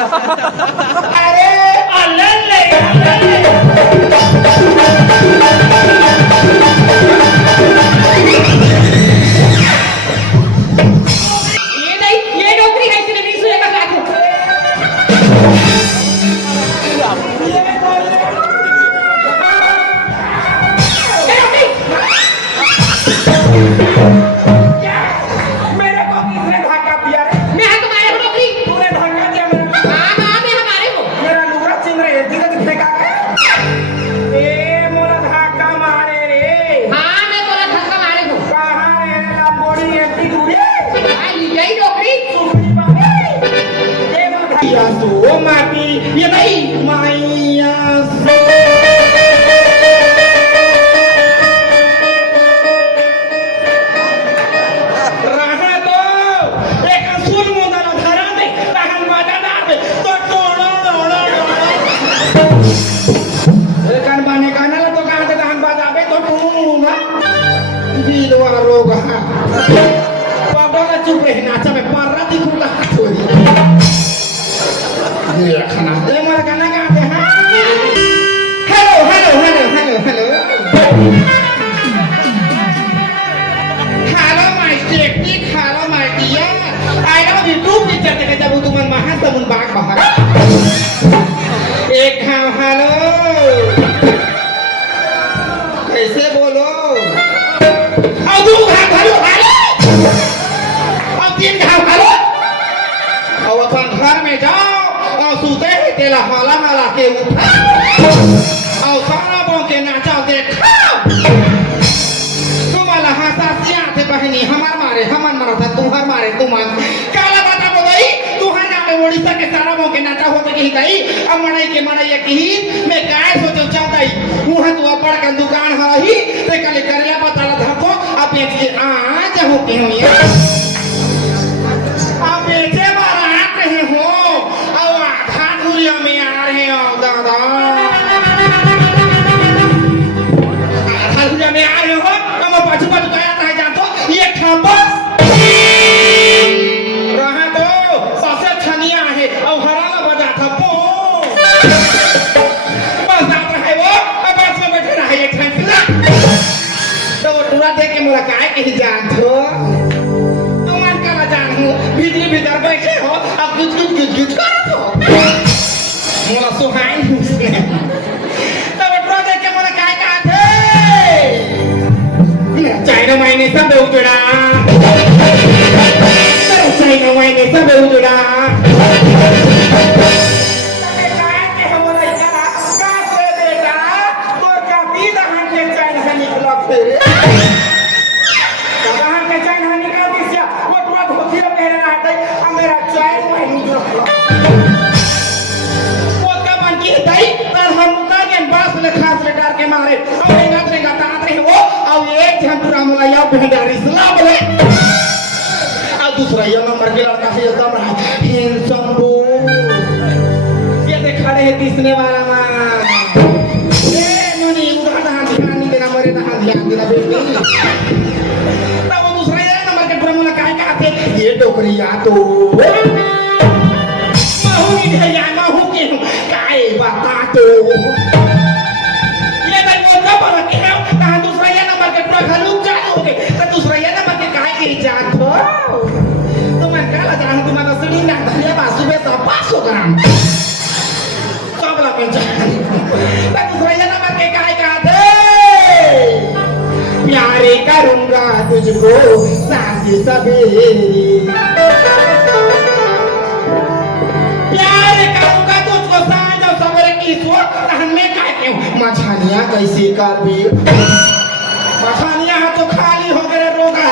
अरे अल्ले ये नहीं, ये नौकरी है इसलिए नहीं सुनेगा साथ मेरे को किसने धक्का दिया रे? मैं तुम्हारे को नौकरी तूने धक्का दिया मेरा? हाँ मैं हमारे को मेरा लुगड़ा चिन रहे धीरे धीरे का ए मोला धक्का मारे रे। हाँ मैं तोला धक्का मारे को कहाँ रे लंबोड़ी एटी टूटे हाँ यही नौकरी सुखी बाबे ये माया सो माटी ये भाई माया सो चुप रहे नाचा में पारा दिखूंगा ये खाना ले मोर गाना गाते हैं hello hello hello hello hello hello my technique hello my dear I love you too picture के जब तुम महासमुंद बाग बाहर एक हाँ हेलो कैसे बोलो अब दो घाव हेलो हेलो तीन घाव हेलो और अपन घर में जाओ और सूते ही तेला हाला हाला के उठा और सारा बों के नाचा देखा तुम्हारा हंसासियां थे बहनी हमार मारे हमान मरा था तुम्हार मारे तुमान काला बाता बोलाई तुम्हारे नाम में ओडिशा के सारा बों के नाचा होते की गई अब मनाई के मनाई की ही मैं काय सोचो चाहता ही मुँह तू अपड़ का दुकान हरा ही ते कले करेला बताला था को अब बेचिए आज हो के हो ये आप बेचे बार आट रहे हो और आधा दूरिया में आ रहे हो दादा आधा दूरिया में आ रहे हो तो मैं पाछू पाछू क्या आता है जानतो ये खंबस रहा तो सबसे छनिया है और हराला बजा था पो बस आता है वो अब बस में बैठे रहा है एक ठंडा तो टूरा देख के मोला काय के जानतो भीतर भीतर बैठे हो अब गुज गुज गुज गुज करो मोला सुहाई तब प्रोजेक्ट के मोला काय कहते चाइना मायने सब उजड़ा चाइना मायने सब उजड़ा दूसरा ये नंबर के लड़का से एकदम हैंडसम बो ये देखा रहे तीसरे वाला मां ए नोनी उधर ध्यान देना मरे ध्यान देना बेबी तब दूसरा ये नंबर के प्रमुख काय कहते ये डोकरिया तो महू की भैया महू के काय बता तो ये भाई वो कब बोला कि है कहां दूसरा ये नंबर के प्रमुख लोग चालू हो गए तो दूसरा ये नंबर के काय की जात हो तुम्हारा सुनी ना धनिया बासु में सब पास हो गया सब लोग जान दूसरा ये नंबर के काय कहते प्यारे करूंगा तुझको साथी सवेरे प्यारे करूंगा तुझको सांझ और सवेरे की सो में काय क्यों मछलियां कैसे कर भी मछलियां तो खाली हो गए रोगा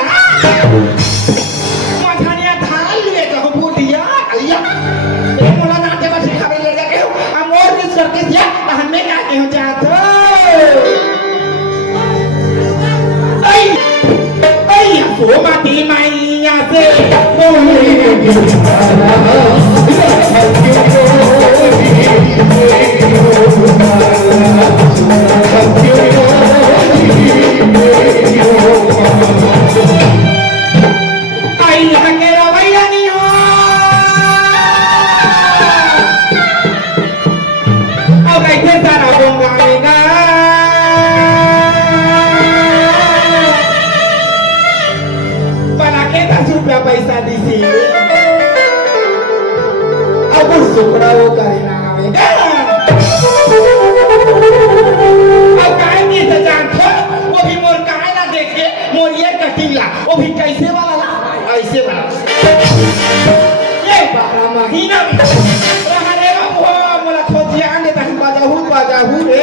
करके दिया हमें क्या कह जात हो आई सो माटी मैया से आई हके रवैया नहीं हो टुकड़ा वो करेला आवेगा अब काय नहीं से जानतो वो भी मोर काय ना देखे मोर ये कटिंगला वो भी कैसे वाला ला ऐसे वाला ये बारा महीना रहने वो मोला खोजिया ने तन बाजाहू रे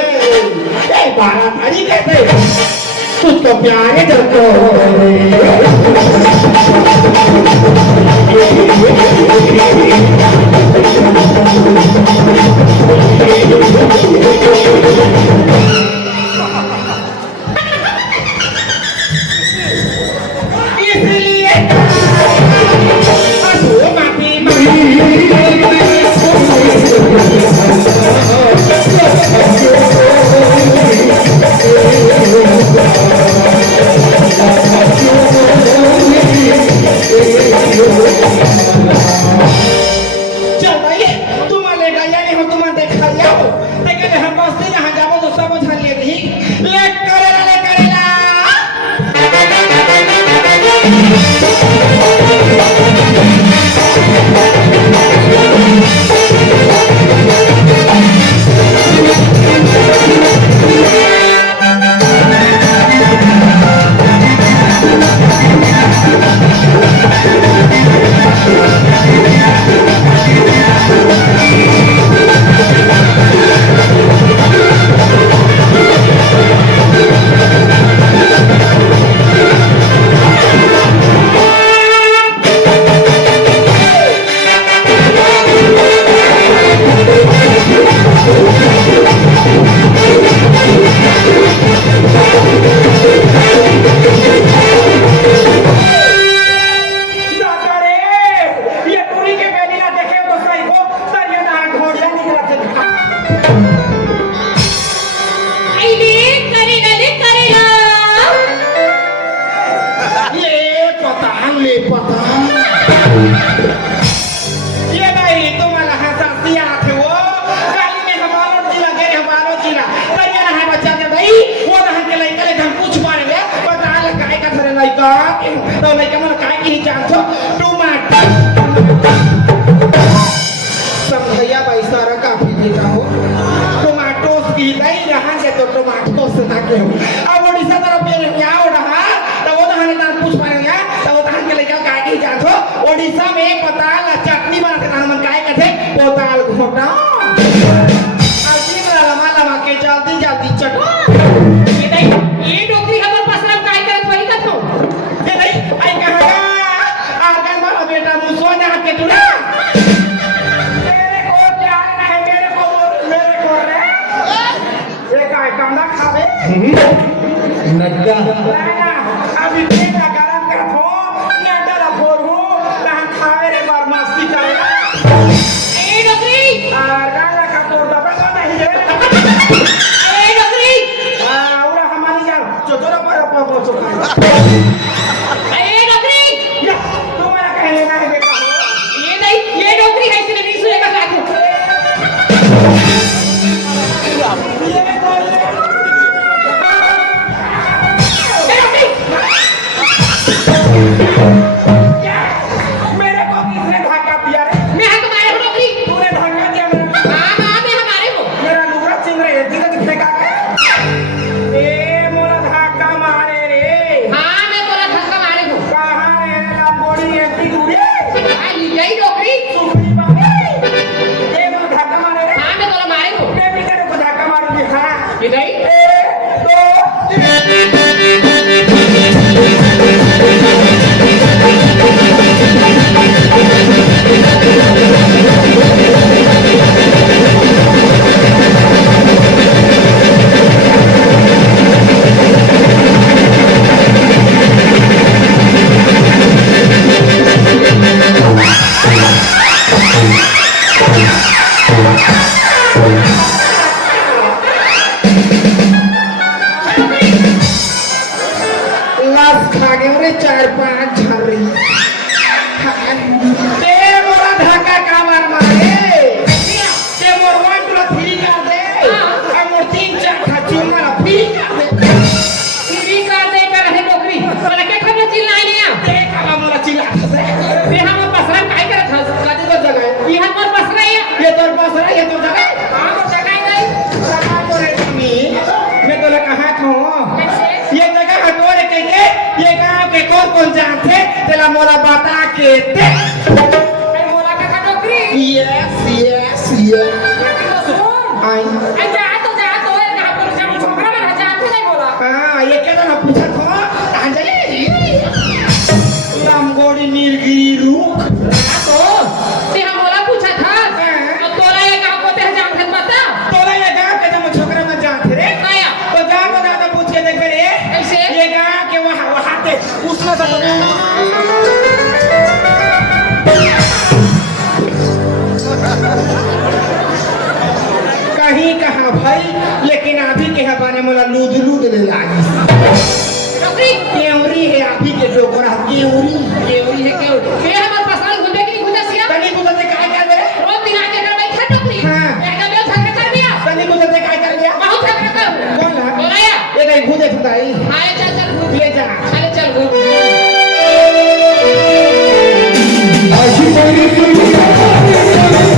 ए बारा धड़ी कैसे तुझको प्यारे जब इसलिए चल भाई तुम ले गया नहीं हो तुम देखा जाओ लेकिन हम बस दिन यहाँ जाओ तो सब उठा लिए थी ले करेला ये नहीं तुम्हारा हंसासिया थे वो गाली में हमारा जिला गए हमारा जिला पर ये ना है बच्चा के भाई वो ना हम के लइका ले हम पूछ पा रहे पता लगा काय का धरे लइका तो लइका मन काय की जानतो टमाटर समझैया भाई सारा काफी देता हो टमाटोस की नहीं रहा के तो टमाटो से ना के अब ओडिसा तरफ ये क्या हो रहा तो वो ना हने पूछ पा रहे तो वो के लइका काय की जानतो ओडिसा में पताल चटनी बनाते हैं मन काय कहते पताल घोटा आजी वाला लमा के जल्दी चटो ये नहीं ये डोकरी हमर पसरम काय करत वही कथो ये नहीं आई कहां आगे मारो बेटा मुसो ना के तुरा मेरे को प्यार नहीं मेरे को रे ये काय कांदा खावे नड्डा अभी बेटा गरम करत हो नड्डा फोर हो खावे रे बरमासी करेगा ए डोकरी गाला का तो दबा नहीं है ए डोकरी औरा हमारी जान चोचोरा पर चोका ए डोकरी तुम्हारा कहने ना है बेटा ये नहीं ये डोकरी है इसलिए नहीं सुनेगा काकू जानते तेला मोला बता के ते मोला का डोकरी यस यस यस आई जा तो ना पर जब छोकरा में जाते नहीं बोला हां ये के ना पूछा था अंजलि रामगोड़ी नीलगिरी रुक तो ते हम बोला पूछा था तो तोरा ये गांव को ते जानते बता तोरा ये गांव के जब छोकरा में जानते रे नया तो जा पूछ के देख रे कैसे ये गांव के वहां पे उसमें सब कहीं कहां भाई लेकिन अभी के हवाने मोला लूद ले लागी डोकरी केवरी है अभी के डोकरा केवरी है क्यों ये हमार पर्सनल घुंडे की घुंडा सिया तनी बुझते काय कर दे रोज दिन आके कर बैठा डोकरी हां एकदा बेल झगड़ा कर दिया तनी बुझते काय कर दिया बहुत झगड़ा कर कौन है बोला या ये नहीं घुदे खुदाई हां चल ले जा चल चल घूम आशी मेरी दुनिया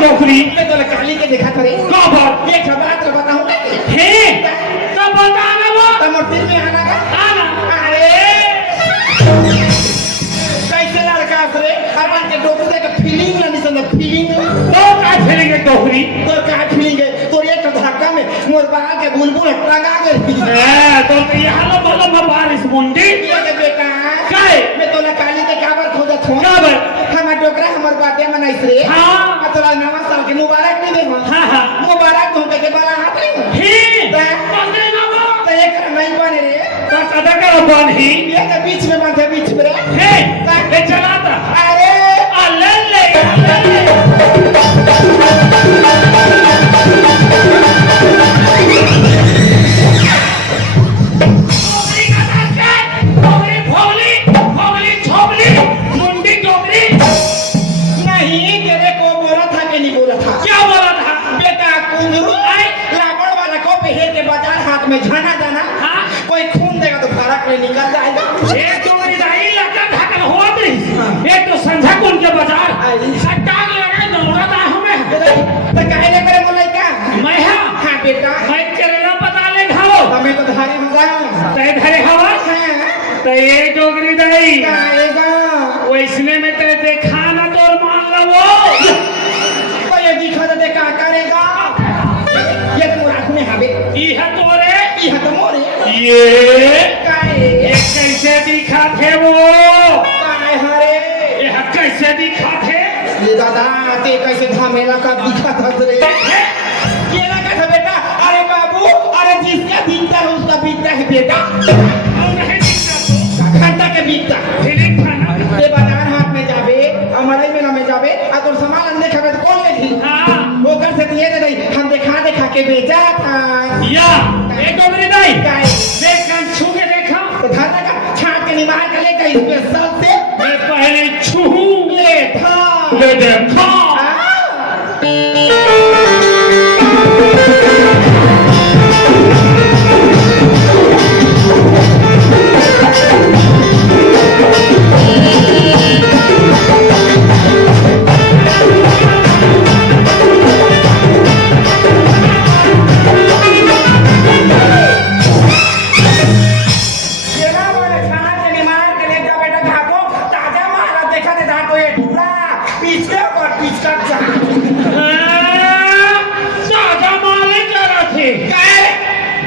डोकरी में तो काली के देखा करे कब एक बात बताऊं हे कब बताना वो तमर्तिर में आना का आना अरे कैसे लड़का रे अपन के डोकरी देख फीलिंग नहीं समझ फीलिंग तो का फीलिंग है डोकरी तो का फीलिंग है तो एक धक्का में मोर बाल के बुलबुल टंगा गई तो यहाँ लो बोलो मैं बारिश मुंडी ये के बेटा काय मैं तो काली के काबर खोजत हूं काबर हम डोकरा हमर बाटे मनाइस रे हां तोला नवा साल के मुबारक नहीं देबो हां मुबारक तो के बाला हाथ नहीं ही पंद्रे ना वो तो एक नहीं बने रे तो कदा कर बन ही ये के बीच में बांधे बीच में रे हे के चलाता अरे ले में जाना जाना हाँ? कोई खून देगा तो फरक नहीं निकल जाएगा ये तो मेरी दाई लगा ढकल हुआ थी ये तो संझा कौन के बाजार सट्टाग लगा दौड़ा था हमें तो काहे ले करे मोलाई का मैं हां बेटा मैं करेला पता ले खाओ हमें तो धारे हम जाओ ते धारे हवा हां तो ये डोगरी दाई आएगा वैसने में ते देखा ना तोर मान लो तो ये दिखा तो देखा करेगा ये तो रात में हवे ई है तोरे ई है तोरे ये कैसे दिखा थे वो काय हरे ये कैसे दिखा थे ये दादा ते कैसे झमेला का दिखा था रे ये लगा था बेटा अरे बाबू अरे जिसका दिखता है उसका बीतता है बेटा और नहीं दिखता तो घंटा के बीतता फिलिंग खाना ये बाजार हाथ में जावे हमारे मेला में जावे आ तो सामान अंदर खावे तो कौन लेगी हां वो कर से दिए दे हम देखा के बेचा था या एक डोगरी दाई देख kan छू के देखा तो धारा का छाट के निमार का लेकर इसमें सब से ले देखा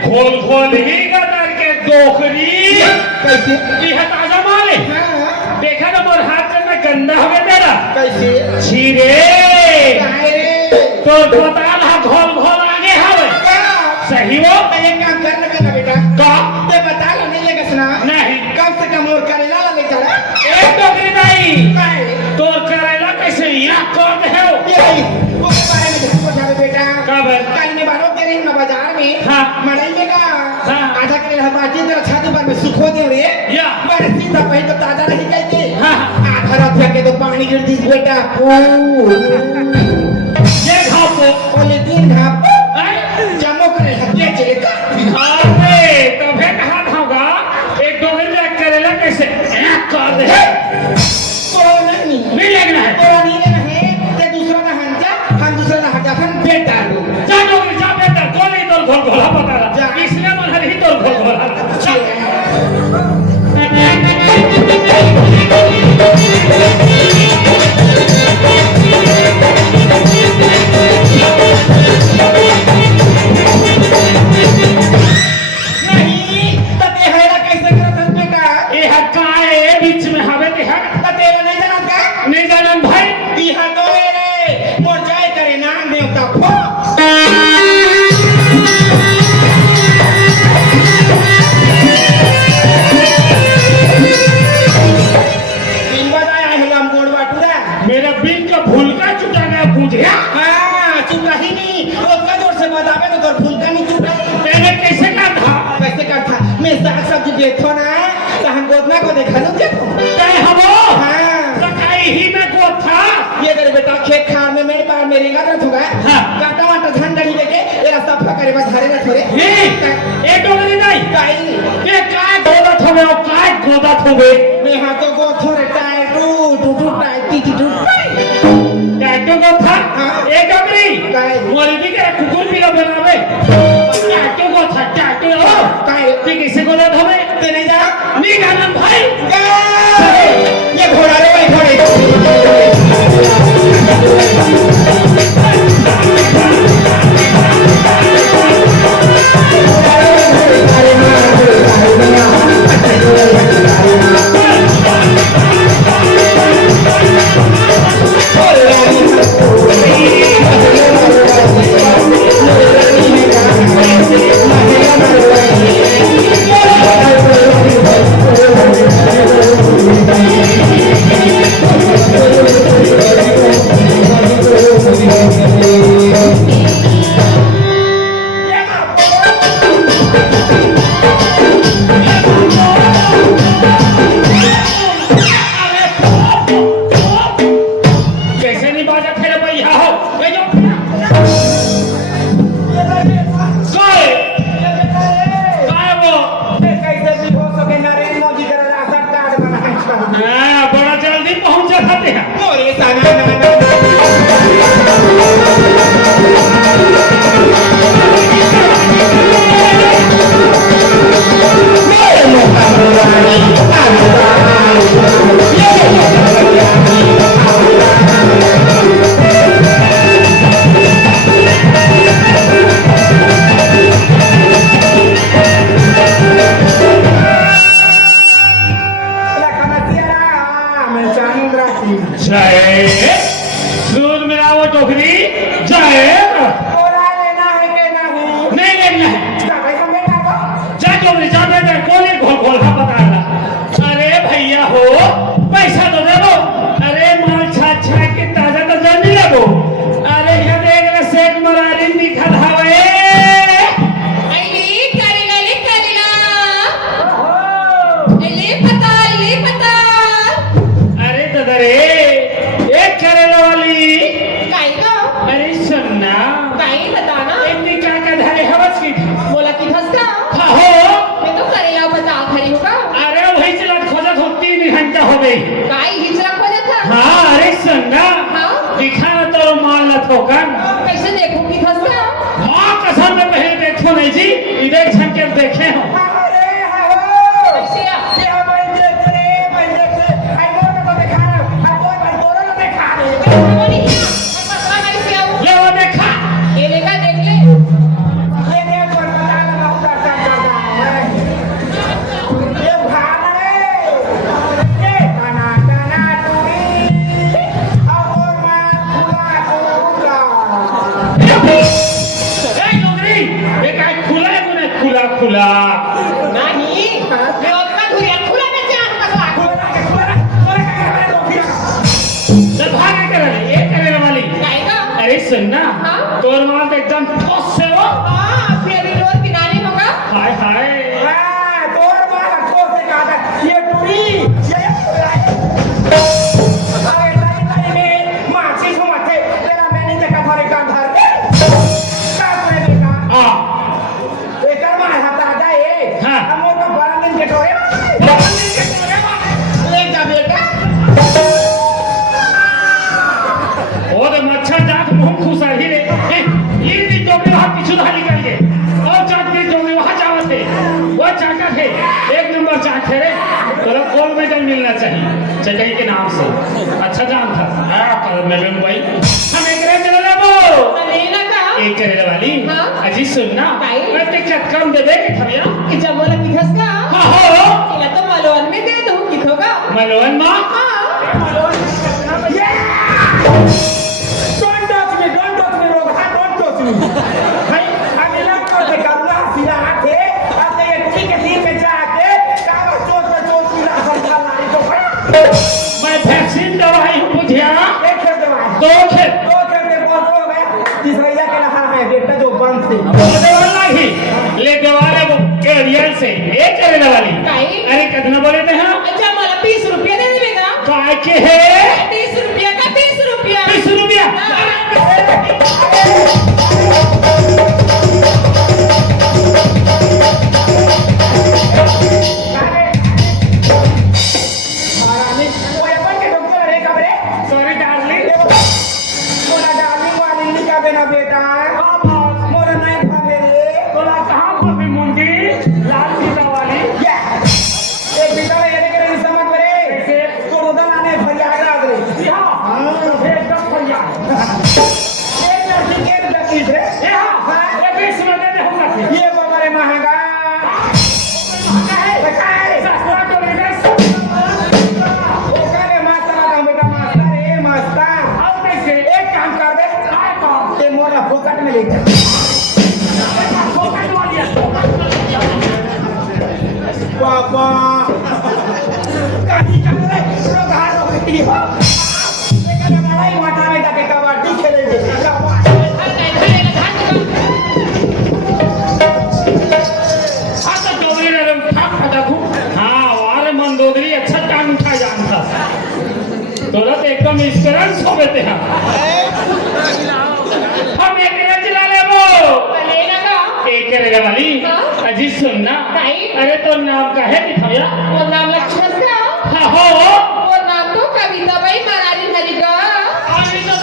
खोल खोल ही गदर के दोखरी कैसे यह ताजा माल है देखा ना मोर हाथ में गंदा हो गया तेरा कैसे छीरे काहे रे तो बताल हा घोल घोल आगे हवे सही वो एक काम कर लगे ना बेटा का ते बता ला नहीं लेगा सुना नहीं कम से कम और करेला ला ले चला एक टोकरी नहीं काहे तो करेला कैसे या कर दे हो यही उसके बारे में देखो जावे बेटा कब कल ने बारों के रही ना बाजार में हाँ मनाइएगा हाँ। आधा किलो हमारी तेरा छाती पर में सुखो दे रे या बड़े सीधा पहले तो ताजा नहीं कहते हाँ। आधा रात के तो पानी गिर दी बेटा ये खाओ तो ओले दिन घाप जमो करे हत्या चलेगा अरे तबे कहा होगा एक टोकरी में करेला कैसे एक कर दे नहीं लगना है तेरा नहीं लेना है ते दूसरा ना हंजा हम दूसरा ना हंजा हम बेटा लो जा टोकरी जा बेटा तो नहीं तो घोल घोला पता जा। रहा इसलिए मन ही तो घोल घोला नहीं तते हैरा कैसे करत हस बेटा ये हकाए बीच में हवे ते हक ततेरा नहीं जानत का नहीं जानन भाई इहा तो रे मोर जाय करे ना देवता फो इन बताया हलाम गोड़ बाटूरा मेरा बिल का भूल का चुका गया बुझिया हां चुका ही नहीं उसका जोर से बतावे तो तोर फूल का नहीं चुका मैंने कैसे कहा था कैसे करता मैं साग सब्जी बेचो ना तो हम गोदना को देखा लूं क्या तुम तय हवो हाँ सकाई ही में को था ये तेरे बेटा खेत खार में मेरे पार मेरे का रथ होगा हाँ। काटा वाटा धन डली लेके तेरा सफा करे बस घरे में थोड़े नहीं एक टोकरी नहीं काई ये काय गोदा थोवे और काय गोदा थोवे मैं हाथों को थोड़े टाइ टू टाइ टी टी टू टैटू को था हाँ। एक टोकरी काय मोरबी के कुकुर भी बनावे टैटू को था टैटू काय ते किसी को ना थोवे ते नहीं जा नहीं जानन भाई ये घोड़ा रे भाई घोड़े कैसे नहीं बाजा थे भैया हो ये जो काय काय वो कैसे भी हो सके नरेंद्र मोदी का राशन कार्ड बनाए हां बड़ा जल्दी पहुंच जाते हैं मोरे साना जय दूध मिलाओ टोकरी जय बोला लेना है के नहीं नहीं लेना है भाई हम बेटा को जा टोकरी जा बेटा कोने घोल घोल का पता रहा अरे भैया हो पैसा तो दे दो अरे माल छाछ छाछ के ताजा तो जान नहीं लगो अरे यहाँ देख रहे शेख मरारी दिखा धावे अली करेला ले करेला अली पता अरे दादा रे एक करेला हाँ हो मैं तो करेला बता खरी होगा अरे वही चला खोजा हो 3 घंटा हो गई काई हिचरा खोजा था हाँ अरे संगा हाँ दिखा ना तो माल न ठोकर कैसे देखो कि धसका हाँ कसम में पहले देखो नहीं जी इधर छन के देखे हो अरे हो कैसे आ ये हमारे देख रे भाई देख रे आई मोर को देखा अब कोई भाई दोनों को देखा वो नहीं क्या मैं पता नहीं से आऊं ले वो देखा ये देखा देख ले ये देख पर पता लगा उधर तक जाता है ये भाना रे ये तना तना टूरी और मां खुला ए नौकरी ये काय खुला है मुने खुला खुला नहीं मैं उतना धुरिया खुला में जान कसला चल भाग के करे ये करे वाली काएगा अरे सुन ना हाँ? तोर माल तो एकदम ठोस से हो हां फिर भी रोज किनारे होगा हाय हाय और मच्छर जात मुंह खुसा ही रे ये नहीं तो भी वहां पीछे धारी करके और जाते जो भी वहां जावते वो चाका थे 1 नंबर चाक रे तो गोल्ड मेडल मिलना चाहिए चटाई के नाम से अच्छा जान था हां मेडल भाई हम एक रे चले लेबो लेना का एक करे वाली हाँ? अजी सुनना भाई? मैं टिकट कम दे दे के खबिया कि जब बोला कि धसका हां हो इला तो मालवन में दे दूं कि होगा मलवन मां हां मैं वैक्सीन दवाई हूं बुझिया दो खेत बेटा जो बंद से वाला ही ले देवाले वो एरियल से ये करे वाली काई? अरे कितना बोले थे हां अच्छा मला 30 रुपया दे देगा काय के है 30 रुपया का 30 रुपया 20 रुपया सॉरी डार्लिंग बेटा मोरा नहीं भावे रे तोला कहां पर भी मुंडी लाल सीता वाली एक बेटा ये करे समझ रे तो रोदन आने फरियाद रे हां एकदम बढ़िया एक लड़की के लड़की रे ये हां ये 20 में दे होगा ये बाबा रे महंगा सस्ता तो नहीं ओकरे मास्टर का बेटा मास्टर रे मास्टर अब कैसे एक काम कर दे काय काम ते मोरा फोकट में लेके फोकट वाली बाबा कहीं चल रे रोगार हो गई हो लेकिन लड़ाई माता में जाके कबड्डी खेलेंगे हां तो डोगरी रे ठाक फटा खूब हां वारे मन डोगरी अच्छा टांग उठा जानता तोरा तो एकदम स्करन सोबेते हैं हम एक रे चला लेबो लेना का एक रे वाली हाँ? अजी सुनना काई? अरे तो नाम का है दिखाया वो नाम लक्ष्मण का हाँ हो वो नाम तो कविता बाई मरारी हरि का अभी तो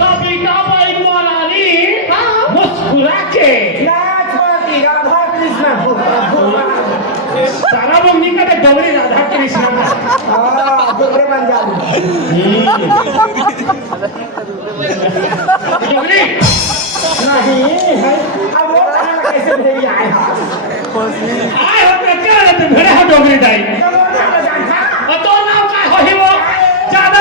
कविता बाई मरारी हाँ मुस्कुरा के नाच पाती राधा कृष्ण सारा मम्मी का तो डोगरी राधा कृष्ण का हां डोगरे बन जाली डोगरी नहीं है अब वो कहां कैसे भेज आए आए हो तो क्या रे तुम भेड़े हो डोगरी दाई चलो ना जानता और तो नाम का हो ही वो ज्यादा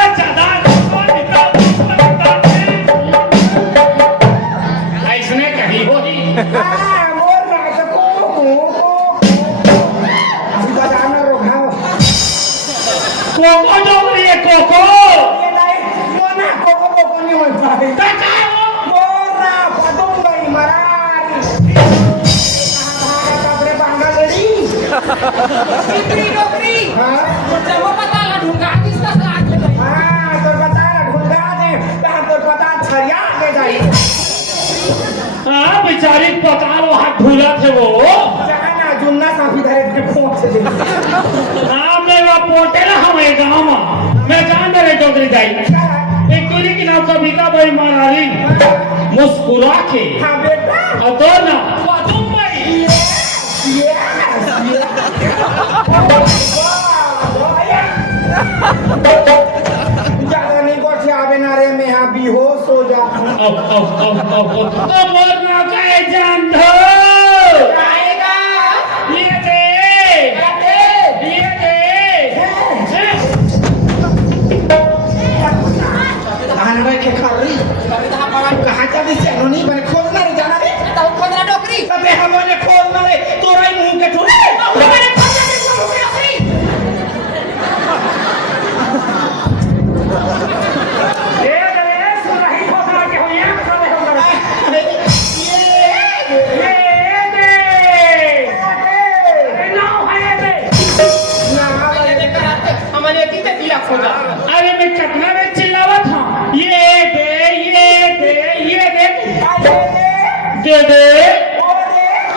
ऐसने कहीं हो ही हां मोर नाच को अभी बजाना रोकाओ कोको डोगरी है कोको ये नहीं मोना को नहीं हो पाए मोरा पदम गई मरारी कहां कपड़े बांगा लेडी चित्री डोगरी हां जब वो पता ला ढूंढा किसका साथ ले हां तो बता ढूंढा दे तो पता छरिया के जाई हाँ बेचारी पता वो हाथ धुला थे वो जाना जुन्ना साफी धरे थे खोप से हाँ मैं वो पोटे ना हमारे गाँव में मैं जान मेरे डोगरी जाई एक दूरी की नाम कविता भाई मारारी मुस्कुरा के हाँ बेटा अतो ना तुम भाई ज्यादा नहीं गोठे आवे ना रे मैं यहाँ बेहोश हो जा तो बोलना का जान दो आएगा ये दे आना रे के खरी कहाँ जा भी से नहीं बने खोजना रे जाना रे तो खोदना डोकरी अबे हमने खोजना रे तोरा ही मुंह के थोड़े हमारे खोदना डोकरी ये दे सुराही खोदना के हो ये खड़े हो गए ये दे ना है दे हमारे अभी तक दिया खोदा अरे मैं कितना में चिल्लावत हूँ ये दे दे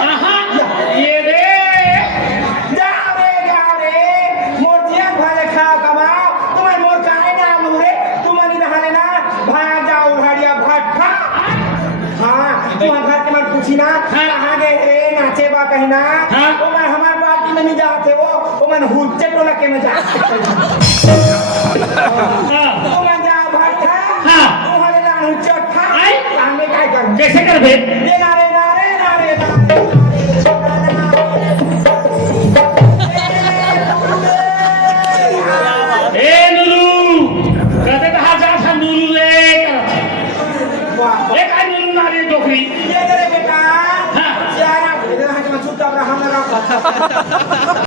आहा ये दे जा रे मोतिया भले खा कमाओ तुम्हारे मोर काहे ना मुरे तुम्हारी नहाने ना भाग जाओ उड़ाड़िया भट्ठा हाँ तुम घर के मन पूछी ना कहाँ गए रे नाचे बा कहीं ना हाँ। वो मैं हमारे पार्टी में नहीं जाते वो मैं हुच्चे टोला के में जाते हाँ तो मैं जा भट्ठा हाँ। तुम्हारे ना हुच्चे खा आई। हमें क्या करूँ कैसे कर बे ये नारे ए नुरू कहते कहा जा था नुरू रे एक आई नुरू नारी डोकरी ये करे बेटा हाँ। सियारा इधर हाथ में छुट्टा रहा हमरा